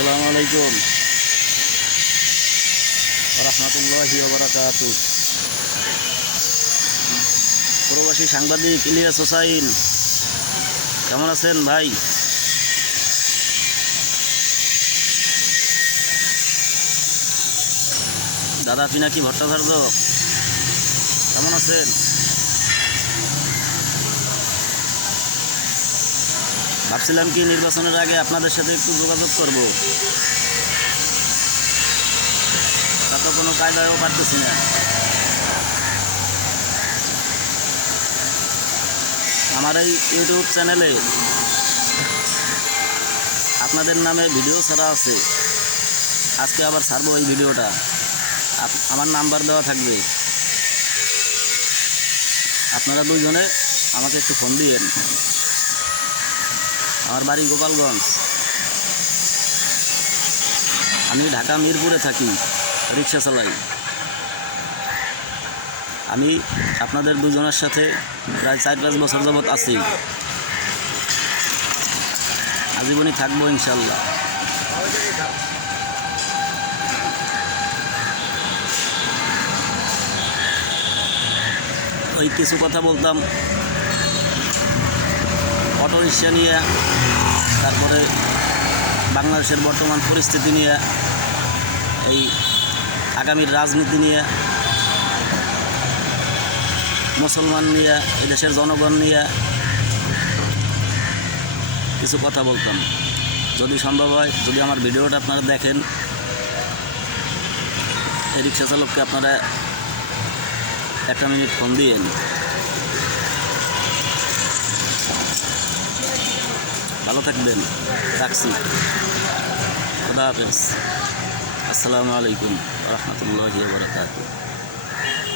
আসসালামু আলাইকুম রহমতুল্লাহি ওয়া বারাকাতুহু। প্রবাসী সাংবাদিক ইলিয়াস হোসাইন, কেমন আছেন ভাই? দাদা পিনাকি ভট্টাচার্য, কেমন আছেন? ভাবছিলাম কি নির্বাচনের আগে আপনাদের সাথে একটু যোগাযোগ করব, তা তো কোনো কায়দায়ও পারতেছি না। আমার এই ইউটিউব চ্যানেলে আপনাদের নামে ভিডিও ছাড়া আছে, আজকে আবার ছাড়বো এই ভিডিওটা। আমার নাম্বার দেওয়া থাকবে, আপনারা দুইজনে আমাকে একটু ফোন দিয়েন। আমার বাড়ি গোপালগঞ্জ, আমি ঢাকা মিরপুরে থাকি, রিক্সা চালাই। আমি আপনাদের দুজনের সাথে প্রায় 4-5 বছর যাবৎ আছি, আজীবনই থাকবো ইনশাল্লাহ। ওই কিছু কথা বলতাম অটোরিক্সা নিয়ে, তারপরে বাংলাদেশের বর্তমান পরিস্থিতি নিয়ে, এই আগামীর রাজনীতি নিয়ে, মুসলমান নিয়ে, এই দেশের জনগণ নিয়ে কিছু কথা বলতাম। যদি সম্ভব হয়, যদি আমার ভিডিওটা আপনারা দেখেন, এই রিক্সা চালককে আপনারা 1 মিনিট ফোন দিয়েন। ভালো থাকবেন, রাখছি। খোদা হাফেজ। আসসালামু আলাইকুম রহমতুল্লাহি ওয়া বারাকাতুহু।